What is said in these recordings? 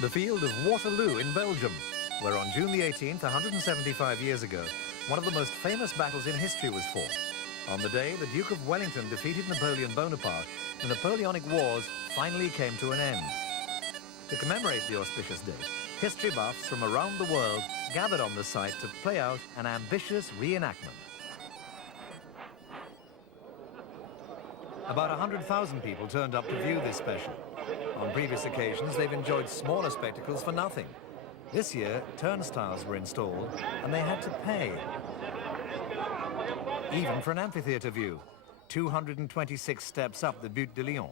The field of Waterloo in Belgium, where on June the 18th, 175 years ago, one of the most famous battles in history was fought. On the day, the Duke of Wellington defeated Napoleon Bonaparte, the Napoleonic Wars finally came to an end. To commemorate the auspicious date, history buffs from around the world gathered on the site to play out an ambitious reenactment. About 100,000 people turned up to view this special. On previous occasions, they've enjoyed smaller spectacles for nothing. This year, turnstiles were installed, and they had to pay. Even for an amphitheatre view, 226 steps up the Butte de Lion,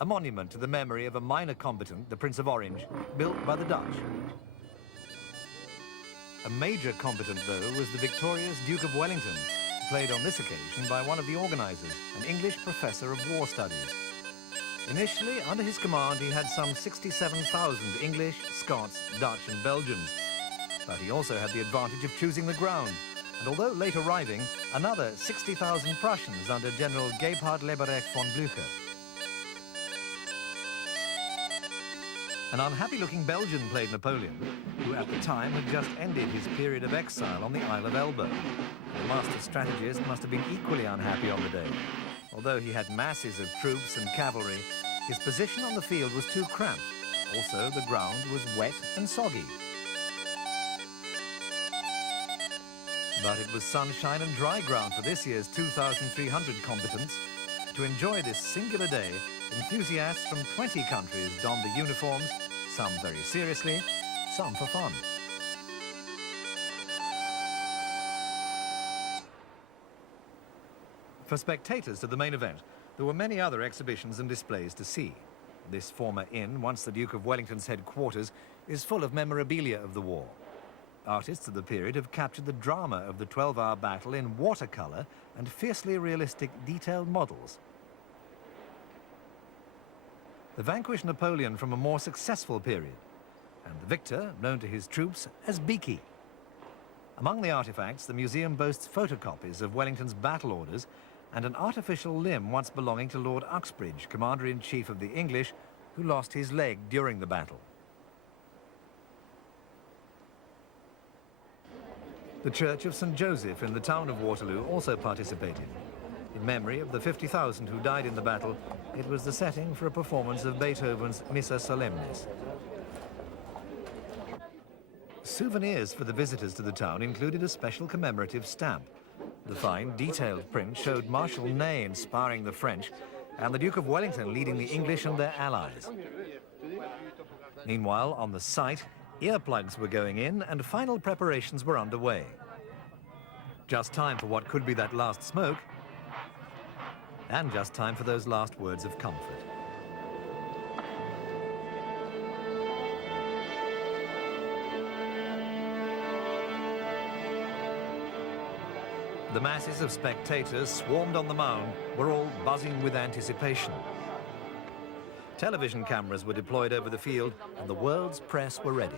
a monument to the memory of a minor combatant, the Prince of Orange, built by the Dutch. A major combatant, though, was the victorious Duke of Wellington, played on this occasion by one of the organisers, an English professor of war studies. Initially, under his command, he had some 67,000 English, Scots, Dutch and Belgians. But he also had the advantage of choosing the ground, and although late arriving, another 60,000 Prussians under General Gebhard Leberecht von Blücher. An unhappy-looking Belgian played Napoleon, who at the time had just ended his period of exile on the Isle of Elba. The master strategist must have been equally unhappy on the day. Although he had masses of troops and cavalry, his position on the field was too cramped. Also, the ground was wet and soggy. But it was sunshine and dry ground for this year's 2,300 combatants. To enjoy this singular day, enthusiasts from 20 countries donned the uniforms, some very seriously, some for fun. For spectators to the main event, there were many other exhibitions and displays to see. This former inn, once the Duke of Wellington's headquarters, is full of memorabilia of the war. Artists of the period have captured the drama of the 12-hour battle in watercolour and fiercely realistic detailed models. The vanquished Napoleon from a more successful period, and the victor known to his troops as Beaky. Among the artefacts, the museum boasts photocopies of Wellington's battle orders and an artificial limb once belonging to Lord Uxbridge, Commander-in-Chief of the English, who lost his leg during the battle. The Church of St. Joseph in the town of Waterloo also participated. In memory of the 50,000 who died in the battle, it was the setting for a performance of Beethoven's Missa Solemnis. Souvenirs for the visitors to the town included a special commemorative stamp. The fine, detailed print showed Marshal Ney inspiring the French and the Duke of Wellington leading the English and their allies. Meanwhile, on the site, earplugs were going in and final preparations were underway. Just time for what could be that last smoke, and just time for those last words of comfort. The masses of spectators swarmed on the mound were all buzzing with anticipation. Television cameras were deployed over the field and the world's press were ready.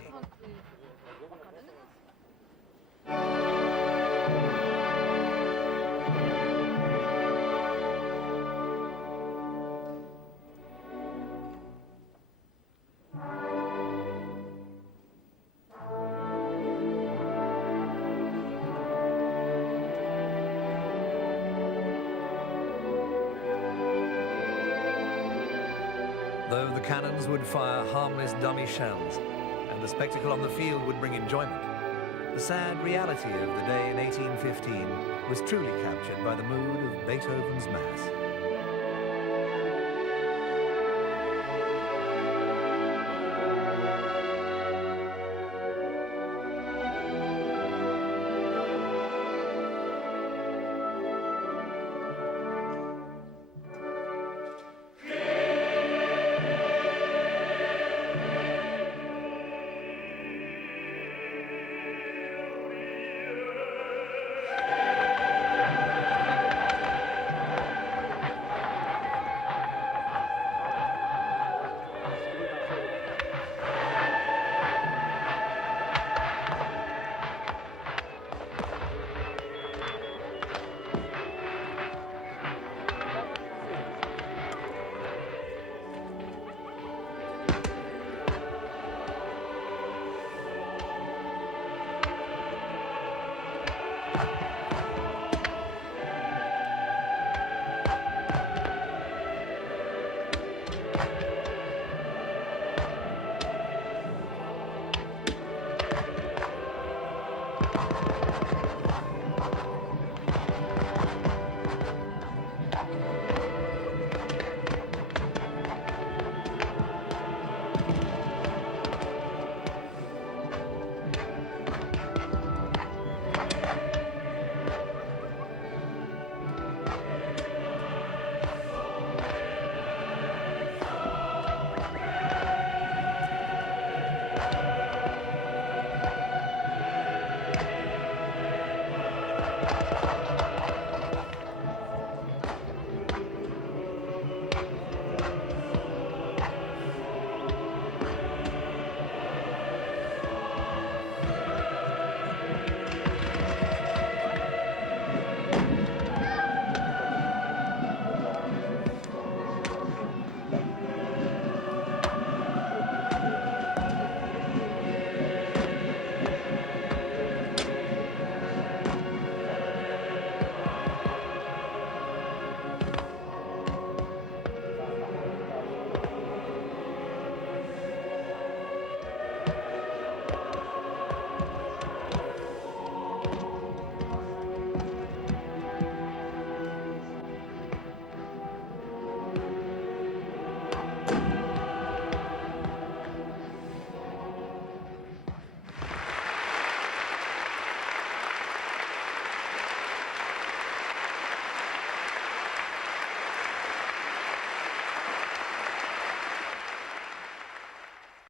Though the cannons would fire harmless dummy shells, and the spectacle on the field would bring enjoyment, the sad reality of the day in 1815 was truly captured by the mood of Beethoven's Mass.